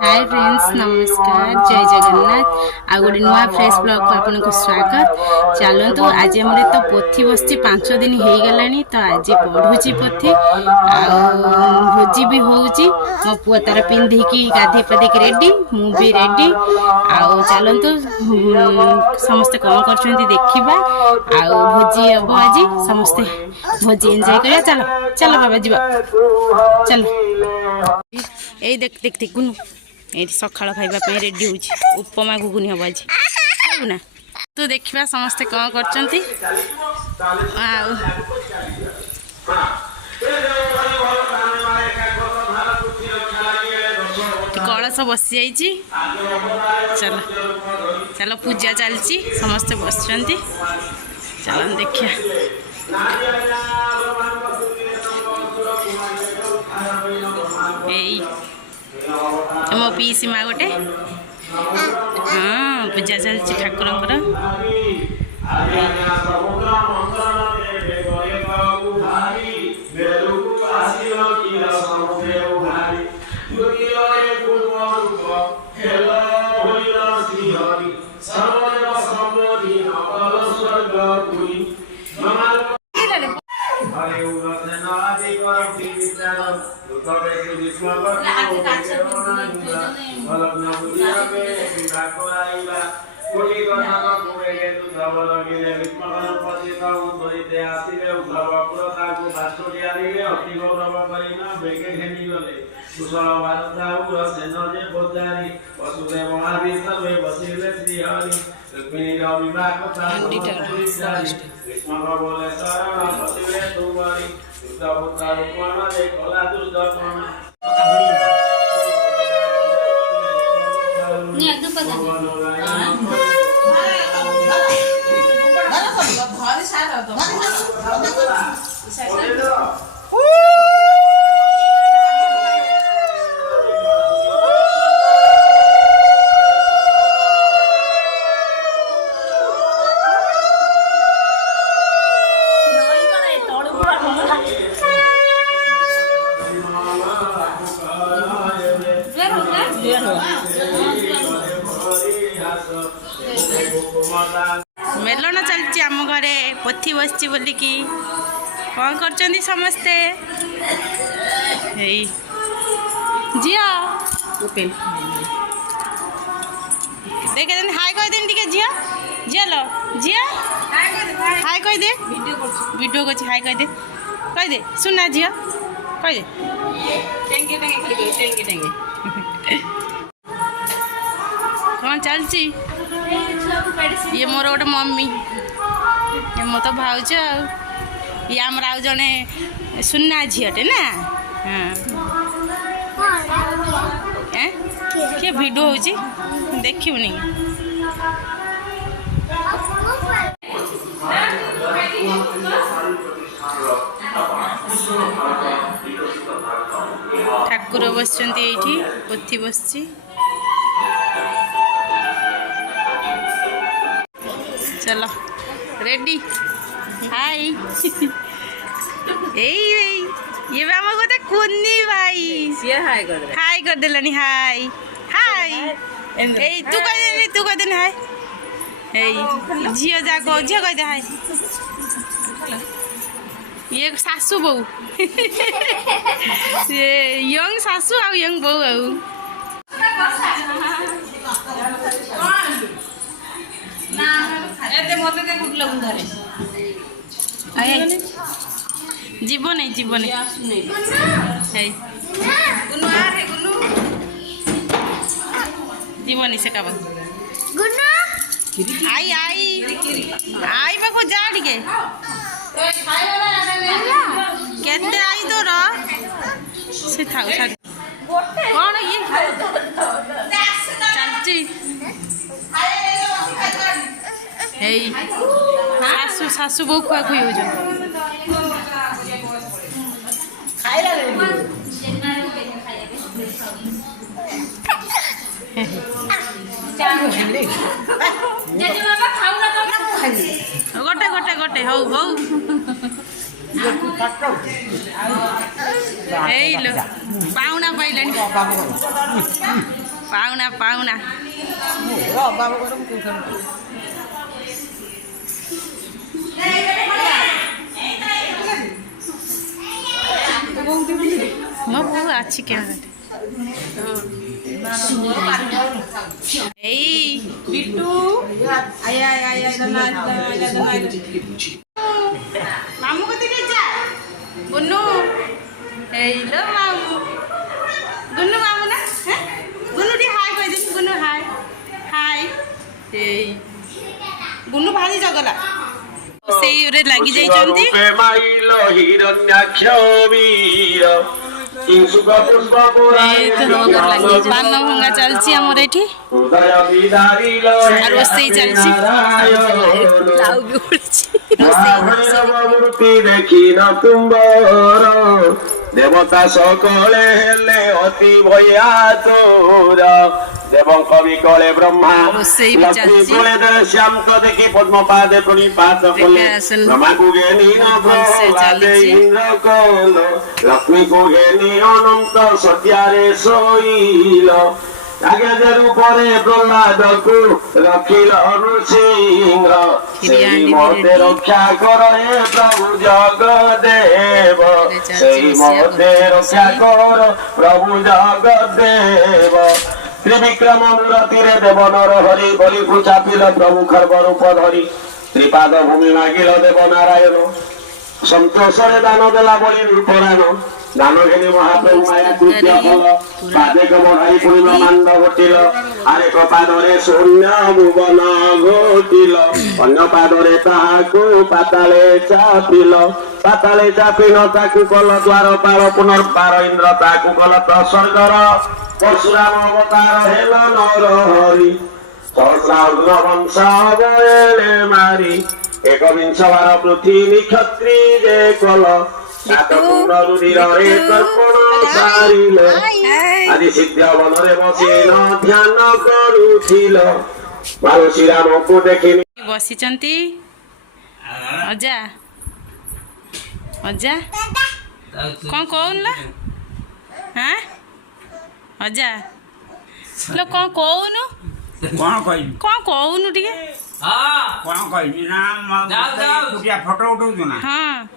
Hi friends नमस्कार जय जगन्नाथ आ गोटे नुआ फ्रेश ब्लॉग को आपन को स्वागत। चलतु आज आम तो पोथी बसची 5 दिन हो गलानी तो आज पढ़ुची पोथी भोजी भी होउची मो पुआ तार पिंधिकी गाधी पाधिकी रेडी मु भी रेडी चलतु समस्ते कौन कर देखा भोजी हम आज समस्ते भोजी एंजॉय करिया। चलो चलो बाबा जीवा चलो ए देख देख देख गुनु ये सकाल खाइबा रेडी हो उपमा घुगुनी हम आज ना तो देखा समस्ते कौन कर कलश बसी जाइए। चलो चलो पूजा चलती समस्ते बस चलो देखिए मो पीसी माँ गोटे हाँ पूजा चलती ठाकुर मेलन चलती आम घरे पोथी बसची बोलिकी कौन कर समस्ते झिया देखे हाय कह दे टे झिया झिया लो झिया हाय कह दे वीडियो को हाय कह दे सुना झिया कह दे कौन चलती ये मोर गोटे मम्मी ये मो तो भाज ये आमर आउ जड़े सुना झीटे ना हाँ किए भिड हो देखनी ठाकुर बस पोथी बस चलो रेडी हाय ये आम गोटे कुन्नी भाई हाय कर देलानी हाय हाय तू कह देनी हाय झील जा कह झील कह दे हाय ये सासू बहू यंग सासू आ यंग बहू जीवन जीवन जीवन से कब आई आई आई में को जा टिके केते आई तोर से थाउ कौन ये चलची सासू सासू बहु खुआ खुई हो गोटे गोटे गोटे हौ हौ पाउना पाइलानी ପାଉନା ପାଉନା ମୋ ବୋଉ ଅଛି କ୍ୟାମେରାଟେ ଏଇ ବିଟୁ ମାମୁ କତିକି ଯା ଗୁନୁ ହେଇଲୋ ମାମୁ ଗୁନୁ ମାମୁ ନା ଗୁନୁ ଟିକେ ହାଇ କହିଦେବି ଗୁନୁ ହାଇ ହାଇ ଏଇ ଗୁନୁ ଭାରି ଜଗଲା ସେଇରେ ଲାଗି ଯାଇଛନ୍ତି ପାନ ଭଙ୍ଗା ଚାଲିଛି ଆମର ଏଠି ରୋଷେଇ ଚାଲିଛି ଦେବତା ସକଳେ ହେଲେ ଅତି ଭୟା ତୋର ଦେବଂ କବି କଳେ ବ୍ରହ୍ମା ଲକ୍ଷ୍ମୀ କୋଳେ ଦେଲେ ଶ୍ୟାମଙ୍କ ଦେଖି ପଦ୍ମପାଦେ ପ୍ରଣିପାତ କଲେ ବ୍ରହ୍ମାକୁ ଘେନି ନଭେ ଇନ୍ଦ୍ର କଲ ଲକ୍ଷ୍ମୀକୁ ଘେନି ଅନନ୍ତ ସତ୍ୟାରେ ଶୋଇଲ ଆଜ୍ଞା ଯେ ରୂପରେ ପ୍ରହ୍ଲାଦକୁ ରଖିଲ ନୃସିଂହ ସେଇ ମତେ ରକ୍ଷା କର ହେ ପ୍ରଭୁ ଜଗଦେବ ସେଇ ମତେ ରକ୍ଷା କର ପ୍ରଭୁ ଜଗଦେବ ତ୍ରିବିକ୍ରମ ମୂରତିରେ ଦେବ ନର ହରି ବଲିକୁ ଚାପିଲ ପ୍ରଭୁ ଖର୍ବ ରୂପ ଧରି ତ୍ରିପାଦ ଭୂମି ମାଗିଲ ଦେବ ନାରାୟଣ ସନ୍ତୋଷରେ ଦାନ ଦେଲା ବଳି ରୂପରାଣ ଦାନ ଘେନି ମହାପ୍ରଭୁ ମାୟା କୃତ୍ୟ ଫଳ ପାଦେକ ବଢାଇ ପୁଣି ବ୍ରହ୍ମାଣ୍ଡ ଘଟିଲ ଆରେକ ପାଦରେ ଶୂନ୍ୟ ଭୁବନ ଘଟିଲ ଅନ୍ୟ ପାଦରେ ତାହାକୁ ପାତାଳେ ଚାପିଲ ତାକୁ କଲ ଦ୍ୱାର ପାଳ ପୁନର୍ବାର ଇନ୍ଦ୍ର ତାକୁ କଲ ସ୍ୱର୍ଗର ପରଶୁରାମ ଅବତାର ହେଲ ନର ହରି ସହସ୍ରାର୍ଦ୍ର ବଂଶ ବଳେ ମାରି एकविंश बार पृथ्वी क्षत्री जे कल आदि सिद्ध बनरे बसीन ध्यान करुथिल मारुषि राम को देखि बसिचंती अजा अजा कौन कहून हाँ अजा लो कौन कहून कौन कहून टिके कौन कही ना फोटो उठाऊ ना हाँ